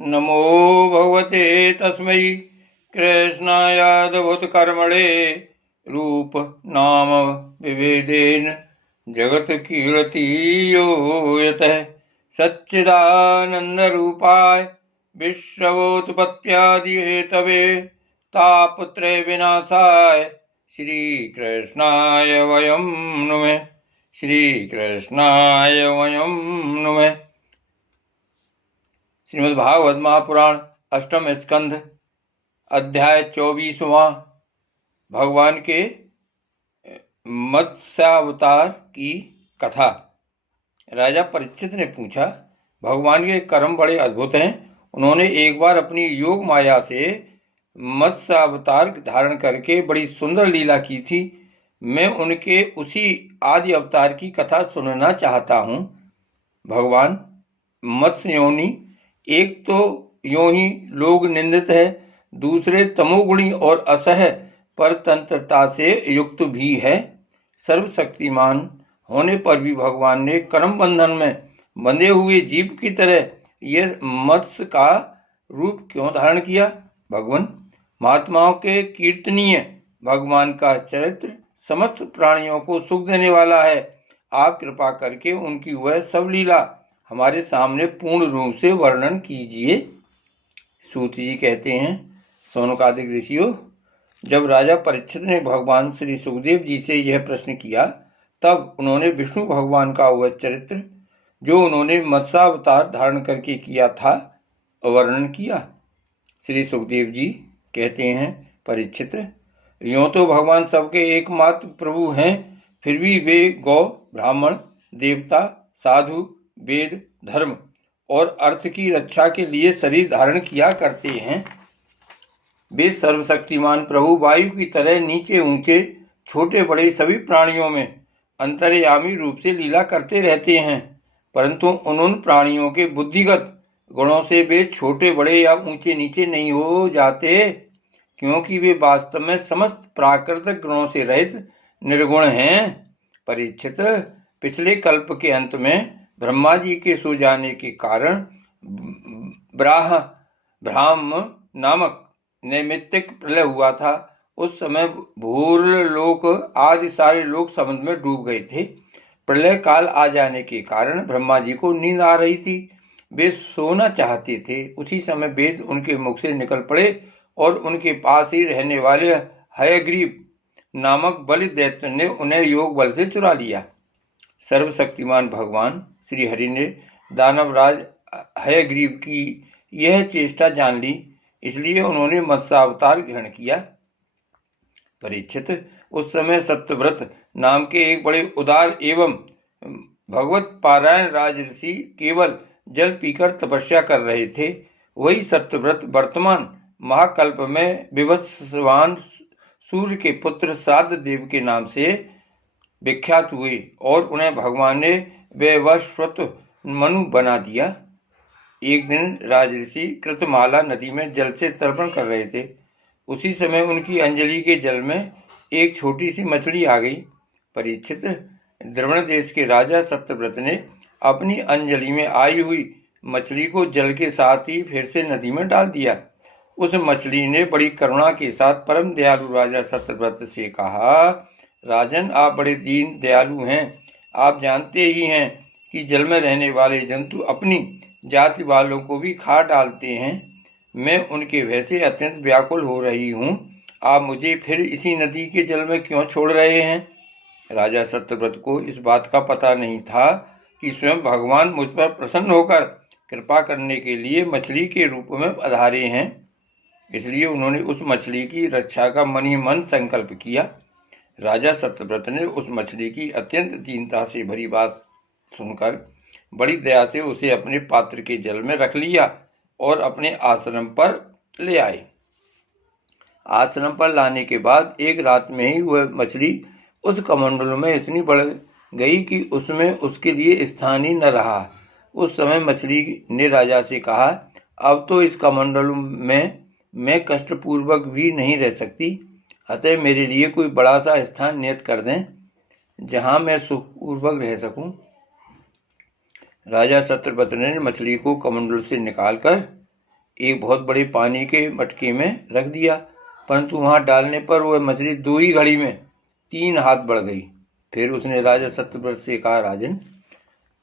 नमो भगवते तस्मै कृष्णायादभूतकर्मणे रूप नाम विभेदेन जगत कीर्तियो यतः सच्चिदानन्दरूपाय विश्वोत्पत्त्यादि हेतवे तापत्रय विनाशाय श्रीकृष्णाय वयं नुमः। श्रीकृष्णाय वयं नुमः। श्रीमद् भागवत महापुराण अष्टम स्कंध अध्याय 24वां। भगवान के मत्स्यावतार की कथा। राजा परीक्षित ने पूछा, भगवान के कर्म बड़े अद्भुत हैं। उन्होंने एक बार अपनी योग माया से मत्स्यावतार धारण करके बड़ी सुंदर लीला की थी। मैं उनके उसी आदि अवतार की कथा सुनना चाहता हूँ। भगवान मत्स्य योनि एक तो यों ही लोग निंदित है, दूसरे तमोगुणी और असह परतंत्रता से युक्त भी है। सर्वशक्तिमान होने पर भी भगवान ने कर्म बंधन में बंधे हुए जीव की तरह यह मत्स्य का रूप क्यों धारण किया? भगवान महात्माओं के कीर्तनीय भगवान का चरित्र समस्त प्राणियों को सुख देने वाला है। आप कृपा करके उनकी वह सब लीला हमारे सामने पूर्ण रूप से वर्णन कीजिए। सूत जी कहते हैं, सौनकादिक ऋषियों, जब राजा परीक्षित ने भगवान श्री सुखदेव जी से यह प्रश्न किया, तब उन्होंने विष्णु भगवान का वह चरित्र जो उन्होंने मत्स्यावतार धारण करके किया था वर्णन किया। श्री सुखदेव जी कहते हैं, परीक्षित, यों तो भगवान सबके एकमात्र प्रभु हैं, फिर भी वे गौ, ब्राह्मण, देवता, साधु, वेद, धर्म और अर्थ की रक्षा के लिए शरीर धारण किया करते हैं। वे सर्वशक्तिमान प्रभु वायु की तरह नीचे ऊंचे छोटे बड़े सभी प्राणियों में अंतर्यामी रूप से लीला करते रहते हैं, परंतु उन प्राणियों के बुद्धिगत गुणों से वे छोटे बड़े या ऊंचे नीचे नहीं हो जाते, क्योंकि वे वास्तव में समस्त प्राकृतिक गुणों से रहित निर्गुण हैं। परीक्षित, पिछले कल्प के अंत में ब्रह्मा जी के सो जाने के कारण ब्राह्म नामक नैमित्तिक प्रलय हुआ था। उस समय भूरलोक आदि सारे लोग समुद्र में डूब गए थे। प्रलय काल आ जाने के कारण ब्रह्मा जी को नींद आ रही थी। वे सोना चाहते थे। उसी समय वेद उनके मुख से निकल पड़े और उनके पास ही रहने वाले हयग्रीव नामक बलि दैत्य ने उन्हें योग बल से चुरा लिया। सर्वशक्तिमान भगवान श्री हरि ने दानवराज हयग्रीव की यह चेष्टा जान ली, इसलिए उन्होंने मत्स्यावतार ग्रहण किया। परीक्षित, उस समय सत्यव्रत नाम के एक बड़े उदार एवं भगवत पारायण राजऋषि केवल जल पीकर तपस्या कर रहे थे। वही सत्यव्रत वर्तमान महाकल्प में विवस्वान सूर्य के पुत्र श्राद्ध देव के नाम से विख्यात हुए और उन्हें भगवान ने वैवस्वत मनु बना दिया। एक दिन राजऋषि कृतमाला नदी में जल से तर्पण कर रहे थे। उसी समय उनकी अंजलि के जल में एक छोटी सी मछली आ गई। परीक्षित, द्रविड़ देश के राजा सत्यव्रत ने अपनी अंजलि में आई हुई मछली को जल के साथ ही फिर से नदी में डाल दिया। उस मछली ने बड़ी करुणा के साथ परम दयालु राजा सत्यव्रत से कहा, राजन, आप बड़े दीन दयालु हैं। आप जानते ही हैं कि जल में रहने वाले जंतु अपनी जाति वालों को भी खा डालते हैं। मैं उनके भय से अत्यंत व्याकुल हो रही हूँ। आप मुझे फिर इसी नदी के जल में क्यों छोड़ रहे हैं? राजा सत्यव्रत को इस बात का पता नहीं था कि स्वयं भगवान मुझ पर प्रसन्न होकर कृपा करने के लिए मछली के रूप में पधारे हैं। इसलिए उन्होंने उस मछली की रक्षा का मन ही मन संकल्प किया। राजा सत्यव्रत ने उस मछली की अत्यंत दीनता से भरी बात सुनकर बड़ी दया से उसे अपने पात्र के जल में रख लिया और अपने आश्रम पर ले आए। आश्रम पर लाने के बाद एक रात में ही वह मछली उस कमंडल में इतनी बढ़ गई कि उसमें उसके लिए स्थान ही न रहा। उस समय मछली ने राजा से कहा, अब तो इस कमंडल में मैं कष्टपूर्वक भी नहीं रह सकती, अतः मेरे लिए कोई बड़ा सा स्थान नियत कर दें जहां मैं सुखपूर्वक रह सकूं। राजा सत्यव्रत ने मछली को कमंडल से निकालकर एक बहुत बड़े पानी के मटके में रख दिया, परंतु वहां डालने पर वह मछली 2 ही घड़ी में 3 हाथ बढ़ गई। फिर उसने राजा सत्यव्रत से कहा, राजन,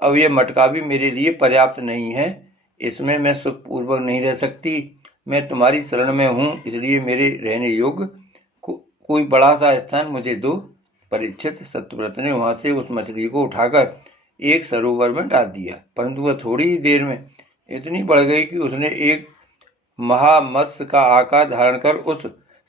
अब यह मटका भी मेरे लिए पर्याप्त नहीं है, इसमें मैं सुखपूर्वक नहीं रह सकती। मैं तुम्हारी शरण में हूँ, इसलिए मेरे रहने योग्य कोई बड़ा सा स्थान मुझे दो। परीक्षित, सत्यव्रत ने वहां से उस मछली को उठाकर एक सरोवर में डाल दिया, परंतु वह थोड़ी ही देर में इतनी बढ़ गई कि उसने एक महामत्स्य का आकार धारण कर उस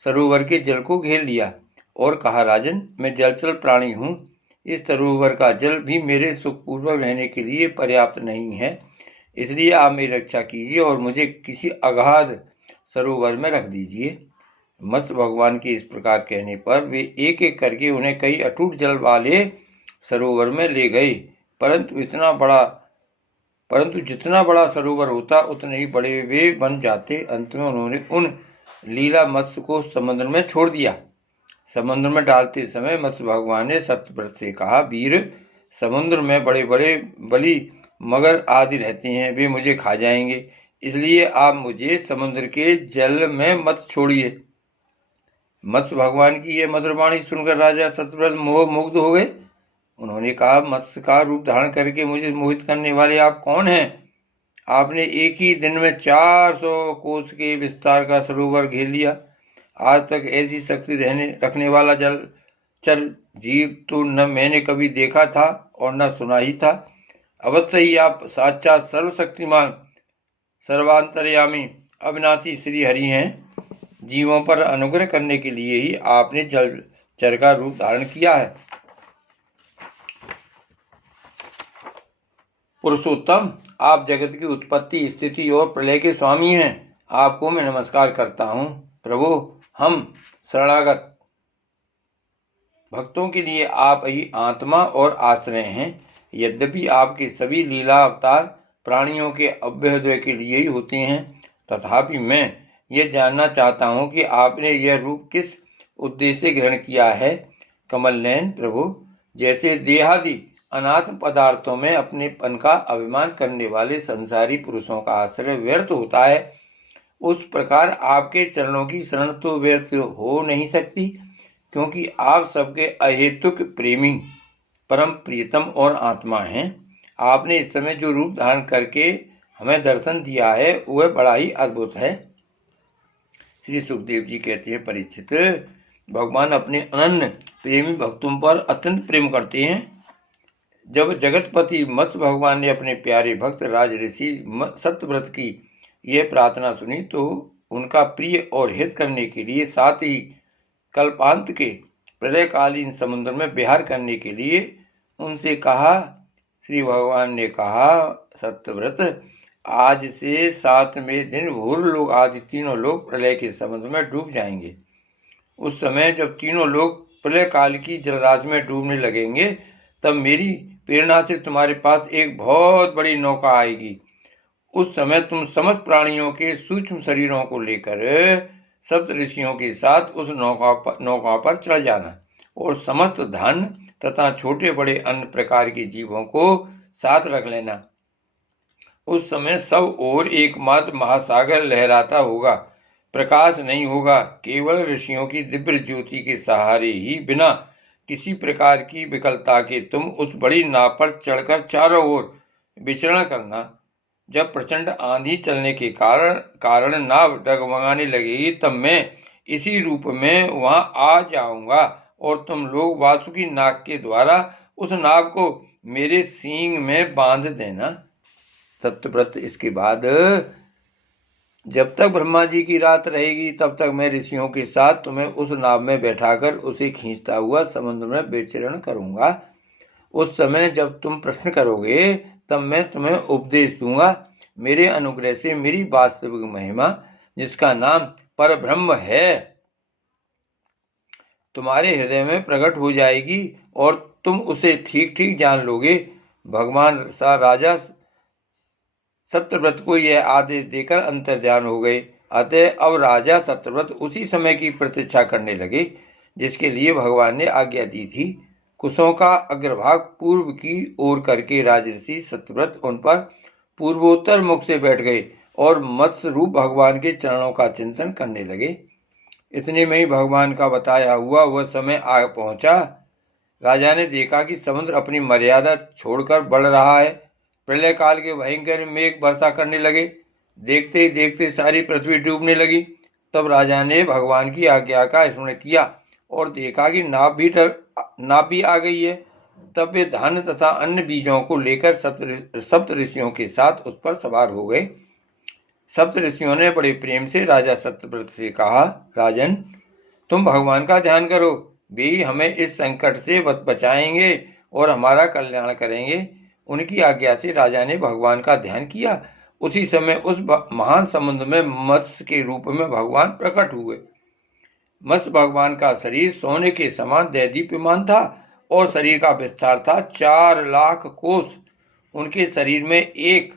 सरोवर के जल को घेर लिया और कहा, राजन, मैं जलचर प्राणी हूँ, इस सरोवर का जल भी मेरे सुखपूर्वक रहने के लिए पर्याप्त नहीं है, इसलिए आप मेरी रक्षा कीजिए और मुझे किसी अगाध सरोवर में रख दीजिए। मत्स्य भगवान के इस प्रकार कहने पर वे एक एक करके उन्हें कई अटूट जल वाले सरोवर में ले गए, परंतु जितना बड़ा सरोवर होता उतने ही बड़े वे बन जाते। अंत में उन्होंने उन लीला मत्स्य को समुद्र में छोड़ दिया। समुद्र में डालते समय मत्स्य भगवान ने सत्यव्रत से कहा, वीर, समुद्र में बड़े बड़े बलि मगर आदि रहते हैं, वे मुझे खा जाएंगे, इसलिए आप मुझे समुद्र के जल में मत छोड़िए। मत्स्य भगवान की यह मधुर वाणी सुनकर राजा सत्यव्रत मोह मुग्ध हो गए। उन्होंने कहा, मत्स्य का रूप धारण करके मुझे मोहित करने वाले आप कौन हैं? आपने एक ही दिन में 400 कोस के विस्तार का सरोवर घेर लिया। आज तक ऐसी शक्ति रखने वाला जलचर जीव तो न मैंने कभी देखा था और न सुना ही था। अवश्य ही आप साक्षात सर्वशक्तिमान, सर्वांतर्यामी, अविनाशी श्री हरि हैं। जीवों पर अनुग्रह करने के लिए ही आपने जलचर का रूप धारण किया है। पुरुषोत्तम, आप जगत की उत्पत्ति, स्थिति और प्रलय के स्वामी हैं। आपको मैं नमस्कार करता हूँ। प्रभु, हम शरणागत भक्तों के लिए आप ही आत्मा और आश्रय हैं। यद्यपि आपके सभी लीला अवतार प्राणियों के अभ्युदय के लिए ही होते हैं, तथापि मैं यह जानना चाहता हूँ कि आपने यह रूप किस उद्देश्य से ग्रहण किया है। कमलनयन प्रभु, जैसे देहादि अनाथ पदार्थों में अपनेपन का अभिमान करने वाले संसारी पुरुषों का आश्रय व्यर्थ होता है, उस प्रकार आपके चरणों की शरण तो व्यर्थ हो नहीं सकती, क्योंकि आप सबके अहेतुक प्रेमी, परम प्रियतम और आत्मा हैं। आपने इस समय जो रूप धारण करके हमें दर्शन दिया है वह बड़ा ही अद्भुत है। श्री सुखदेव जी कहते हैं, परीक्षित, भगवान अपने अनन्य प्रेमी भक्तों पर अत्यंत प्रेम करते हैं। जब जगतपति मत्स्य भगवान ने अपने प्यारे भक्त राज ऋषि सत्यव्रत की यह प्रार्थना सुनी तो उनका प्रिय और हित करने के लिए साथ ही कल्पांत के प्रलयकालीन समुद्र में विहार करने के लिए उनसे कहा। श्री भगवान ने कहा, सत्यव्रत, आज से 7वें दिन भूर लोग आदि तीनों लोग प्रलय के समुद्र में डूब जाएंगे। उस समय जब तीनों लोग प्रलय काल की जलराशि में डूबने लगेंगे, तब मेरी प्रेरणा से तुम्हारे पास एक बहुत बड़ी नौका आएगी। उस समय तुम समस्त प्राणियों के सूक्ष्म शरीरों को लेकर सप्त ऋषियों के साथ उस नौका पर चढ़ जाना और समस्त धन तथा छोटे बड़े अन्य प्रकार के जीवों को साथ रख लेना। उस समय सब ओर एकमात्र महासागर लहराता होगा, प्रकाश नहीं होगा। केवल ऋषियों की दिव्य ज्योति के सहारे ही बिना किसी प्रकार की विकलता के तुम उस बड़ी नाव पर चढ़कर चारों ओर विचरण करना। जब प्रचंड आंधी चलने के कारण नाव डगमगाने लगेगी, तब मैं इसी रूप में वहां आ जाऊंगा और तुम लोग वासुकी नाग के द्वारा उस नाव को मेरे सींग में बांध देना। सत्यव्रत, इसके बाद जब तक ब्रह्मा जी की रात रहेगी तब तक मैं ऋषियों के साथ तुम्हें उस नाव में बैठाकर उसे खींचता हुआ समुद्र में विचरण करूंगा। उस समय जब तुम प्रश्न करोगे तब मैं तुम्हें उपदेश दूंगा। मेरे अनुग्रह से मेरी वास्तविक महिमा, जिसका नाम पर ब्रह्म है, तुम्हारे हृदय में प्रकट हो जाएगी और तुम उसे ठीक ठीक जान लोगे। भगवान राजा सत्यव्रत को यह आदेश देकर अंतर्ध्यान हो गए। अतः अब राजा सत्यव्रत उसी समय की प्रतीक्षा करने लगे जिसके लिए भगवान ने आज्ञा दी थी। कुशों का अग्रभाग पूर्व की ओर करके राजर्षि सत्यव्रत उन पर पूर्वोत्तर मुख से बैठ गए और मत्स्य रूप भगवान के चरणों का चिंतन करने लगे। इतने में ही भगवान का बताया हुआ वह समय आ पहुंचा। राजा ने देखा कि समुद्र अपनी मर्यादा छोड़कर बढ़ रहा है। प्रलय काल के भयंकर मेघ वर्षा करने लगे। देखते ही देखते सारी पृथ्वी डूबने लगी। तब राजा ने भगवान की आज्ञा का स्मरण किया और देखा कि नाव भी आ गई है। तब वे धान्य तथा अन्य बीजों को लेकर सप्त ऋषियों के साथ उस पर सवार हो गए। सप्त ऋषियों ने बड़े प्रेम से राजा सत्यव्रत से कहा, राजन, तुम भगवान का ध्यान करो, वे ही हमें इस संकट से बचाएंगे और हमारा कल्याण करेंगे। उनकी आज्ञा से राजा ने भगवान का ध्यान किया। उसी समय उस महान समुद्र में मत्स्य के रूप में भगवान प्रकट हुए। मत्स्य भगवान का शरीर सोने के समान दैदीप्यमान था और शरीर का विस्तार था 4 लाख कोस। उनके शरीर में एक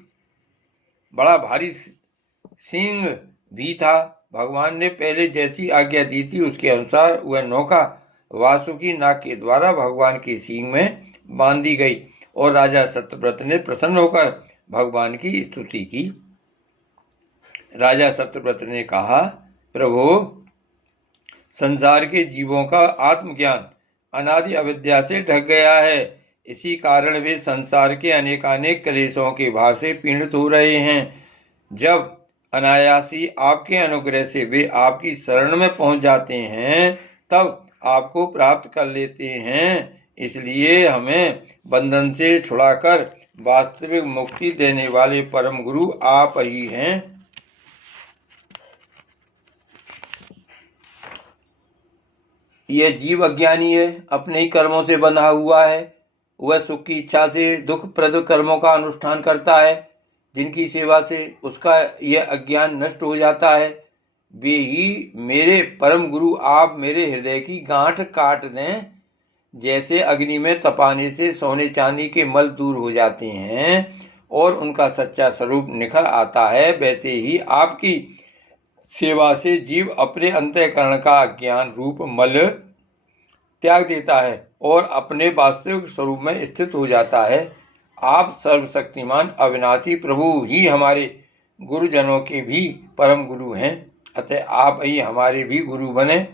बड़ा भारी सिंह भी था। भगवान ने पहले जैसी आज्ञा दी थी उसके अनुसार वह नौका वासुकी नाग के द्वारा भगवान के सींग में बांध दी गई और राजा सत्यव्रत ने प्रसन्न होकर भगवान की स्तुति की। राजा सत्यव्रत ने कहा, प्रभु, संसार के जीवों का आत्मज्ञान अनादि अविद्या से ढक गया है। इसी कारण वे संसार के अनेकानेक क्लेशों के भार से पीड़ित हो रहे हैं। जब अनायासी आपके अनुग्रह से वे आपकी शरण में पहुंच जाते हैं तब आपको प्राप्त कर लेते हैं। इसलिए हमें बंधन से छुड़ाकर वास्तविक मुक्ति देने वाले परम गुरु आप ही हैं। यह जीव अज्ञानी है, अपने ही कर्मों से बंधा हुआ है। वह सुख की इच्छा से दुखप्रद कर्मों का अनुष्ठान करता है, जिनकी सेवा से उसका यह अज्ञान नष्ट हो जाता है। वे ही मेरे परम गुरु आप मेरे हृदय की गांठ काट दें। जैसे अग्नि में तपाने से सोने चांदी के मल दूर हो जाते हैं और उनका सच्चा स्वरूप निखर आता है, वैसे ही आपकी सेवा से जीव अपने अंतःकरण का अज्ञान रूप मल त्याग देता है और अपने वास्तविक स्वरूप में स्थित हो जाता है। आप सर्वशक्तिमान अविनाशी प्रभु ही हमारे गुरुजनों के भी परम गुरु हैं, अतः आप ही हमारे भी गुरु बने।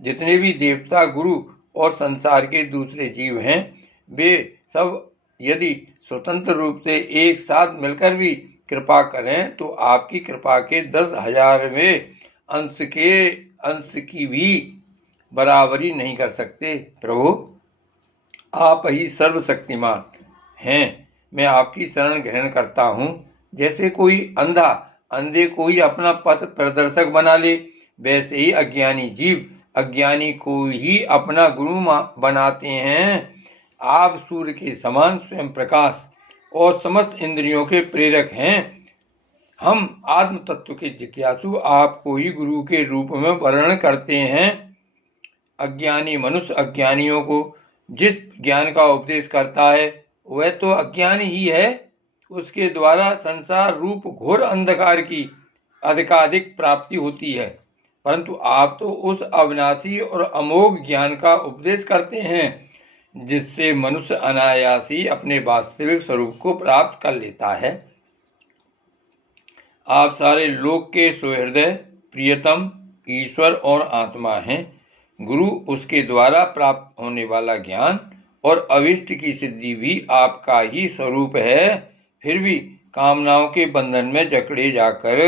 जितने भी देवता, गुरु और संसार के दूसरे जीव हैं, वे सब यदि स्वतंत्र रूप से एक साथ मिलकर भी कृपा करें तो आपकी कृपा के 10,000वें अंश की भी बराबरी नहीं कर सकते। प्रभु, आप ही सर्वशक्तिमान हैं। मैं आपकी शरण ग्रहण करता हूँ। जैसे कोई अंधे को ही अपना पथ प्रदर्शक बना ले, वैसे ही अज्ञानी जीव अज्ञानी को ही अपना गुरु बनाते हैं। आप सूर्य के समान स्वयं प्रकाश और समस्त इंद्रियों के प्रेरक हैं। हम आत्म तत्व के जिज्ञासु आपको ही गुरु के रूप में वर्णन करते हैं। अज्ञानी मनुष्य अज्ञानियों को जिस ज्ञान का उपदेश करता है वह तो अज्ञान ही है। उसके द्वारा संसार रूप घोर अंधकार की अधिकाधिक प्राप्ति होती है, परंतु आप तो उस अविनाशी और अमोघ ज्ञान का उपदेश करते हैं जिससे मनुष्य अनायासी अपने वास्तविक स्वरूप को प्राप्त कर लेता है। आप सारे लोक के सुहृदय प्रियतम ईश्वर और आत्मा हैं। गुरु उसके द्वारा प्राप्त होने वाला ज्ञान और अविष्ट की सिद्धि भी आपका ही स्वरूप है। फिर भी कामनाओं के बंधन में जकड़े जाकर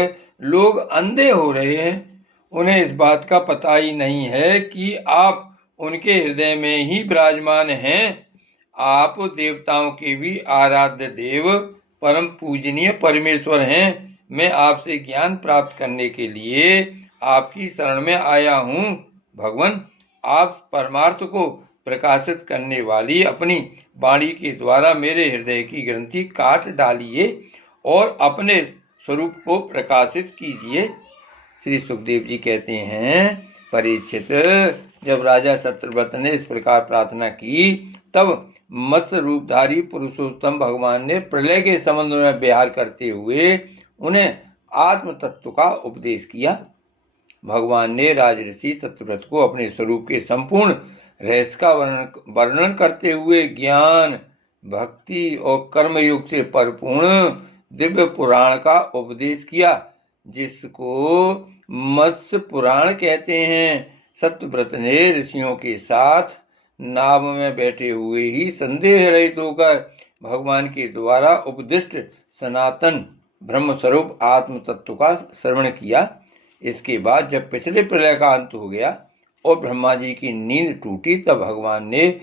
लोग अंधे हो रहे हैं। उन्हें इस बात का पता ही नहीं है कि आप उनके हृदय में ही विराजमान हैं। आप देवताओं के भी आराध्य देव परम पूजनीय परमेश्वर हैं। मैं आपसे ज्ञान प्राप्त करने के लिए आपकी शरण में आया हूँ। भगवान, आप परमार्थ को प्रकाशित करने वाली अपनी वाणी के द्वारा मेरे हृदय की ग्रंथि काट डालिए और अपने स्वरूप को प्रकाशित कीजिए। श्री सुखदेव जी कहते हैं, परीक्षित, जब राजा सत्यव्रत ने इस प्रकार प्रार्थना की तब मत्स्य रूपधारी पुरुषोत्तम भगवान ने प्रलय के समुद्र में विहार करते हुए उन्हें आत्म तत्व का उपदेश किया। भगवान ने राजऋषि सत्यव्रत को अपने स्वरूप के संपूर्ण रहस्य का वर्णन करते हुए ज्ञान, भक्ति और कर्मयोग से परिपूर्ण दिव्य पुराण का उपदेश किया, जिसको मत्स्य पुराण कहते हैं। सत्यव्रत ने ऋषियों के साथ नाव में बैठे हुए ही संदेह रहित होकर भगवान के द्वारा उपदिष्ट सनातन ब्रह्म स्वरूप आत्म तत्व का श्रवण किया। इसके बाद जब पिछले प्रलय का अंत हो गया और ब्रह्मा जी की नींद टूटी, तब भगवान ने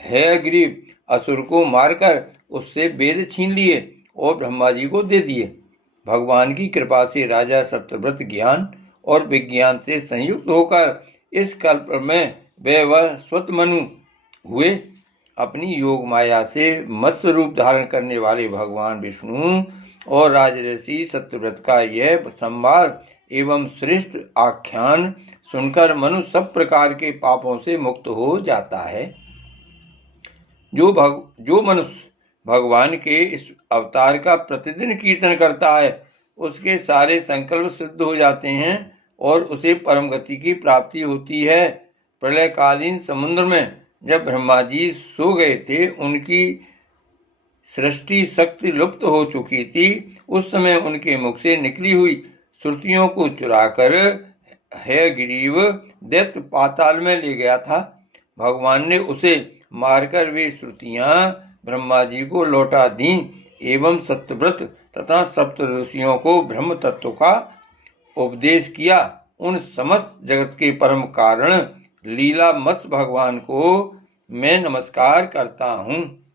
हयग्रीव असुर को मारकर उससे वेद छीन लिए और ब्रह्मा जी को दे दिए। भगवान की कृपा से राजा सत्यव्रत ज्ञान और विज्ञान से संयुक्त होकर इस कल्प में वे स्वतमनु हुए। अपनी योग माया से मत्स्य रूप धारण करने वाले भगवान विष्णु और राजर्षि सत्यव्रत का यह संवाद एवं श्रेष्ठ आख्यान सुनकर मनुष्य सब प्रकार के पापों से मुक्त हो जाता है। जो मनुष्य भगवान के इस अवतार का प्रतिदिन कीर्तन करता है, उसके सारे संकल्प सिद्ध हो जाते हैं और उसे परम गति की प्राप्ति होती है। प्रलयकालीन समुद्र में जब ब्रह्मा जी सो गए थे, उनकी सृष्टि शक्ति लुप्त हो चुकी थी। उस समय उनके मुख से निकली हुई श्रुतियों को चुराकर हयग्रीव दैत्य पाताल में ले गया था। भगवान ने उसे मारकर वे श्रुतियां ब्रह्मा जी को लौटा दी एवं सत्यव्रत तथा सप्त ऋषियों को ब्रह्म तत्व का उपदेश किया। उन समस्त जगत के परम कारण लीला मत्स्य भगवान को मैं नमस्कार करता हूँ।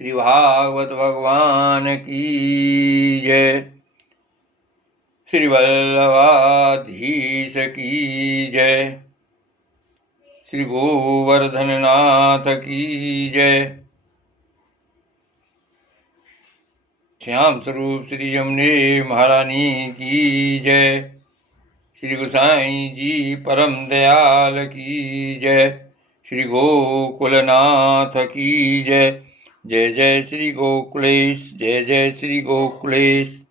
श्री भागवत भगवान की जय। श्री वल्लभाधीश की जय। श्री गोवर्धन नाथ की जय। श्याम स्वरूप श्री यमुने महारानी की जय। श्री गोसाई जी परम दयाल की जय। श्री गोकुलनाथ की जय। जय जय श्री गोकुलेश, जय जय श्री गोकुलेश।